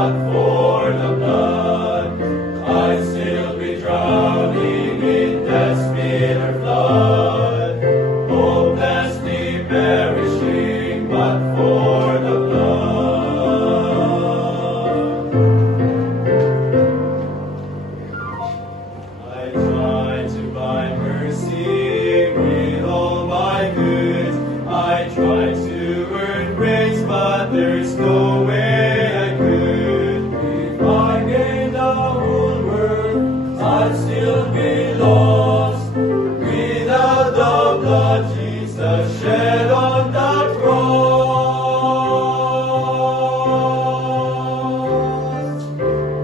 but for the blood, I'd still be drowning in death's bitter flood, hopelessly perishing but for the blood. I try to buy mercy with all my goods, I try to earn grace, but there's no way I could. If I gained the whole world, I'd still be lost without the blood Jesus shed on the cross.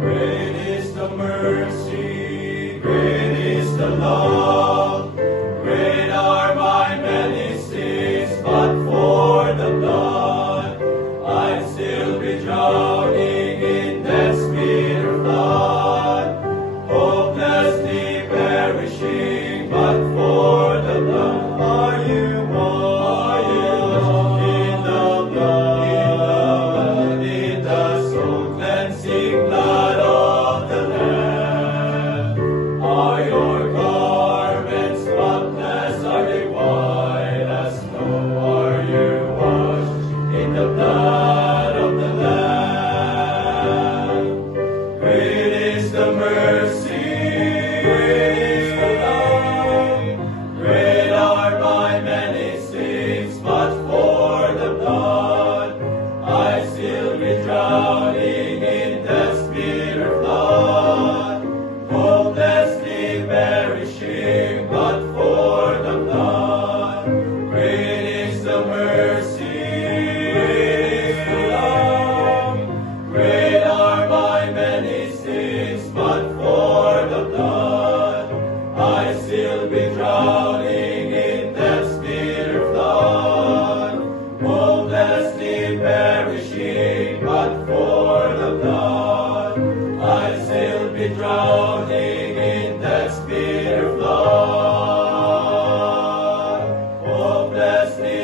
Great is the mercy, great is the love, great are my many sins, but for the blood, I'd still be drowning in death's bitter flood, hopelessly perishing, but for the blood. Are you washed in the blood, in the soul cleansing blood of the Lamb? Are your garments spotless? Are they white as snow? Are you washed in the blood of the Lamb? Great is the mercy, great is the love, great are my many sins, but for the blood, I'd still be drowning in death's bitter flood, hopelessly perishing, but for the blood. Great is the mercy, great is the love, great are my many sins, but for the blood, I'd still be drowning in death's bitter flood, hopelessly perishing, but for the blood, I'd still be drowning in death's bitter flood, hopelessly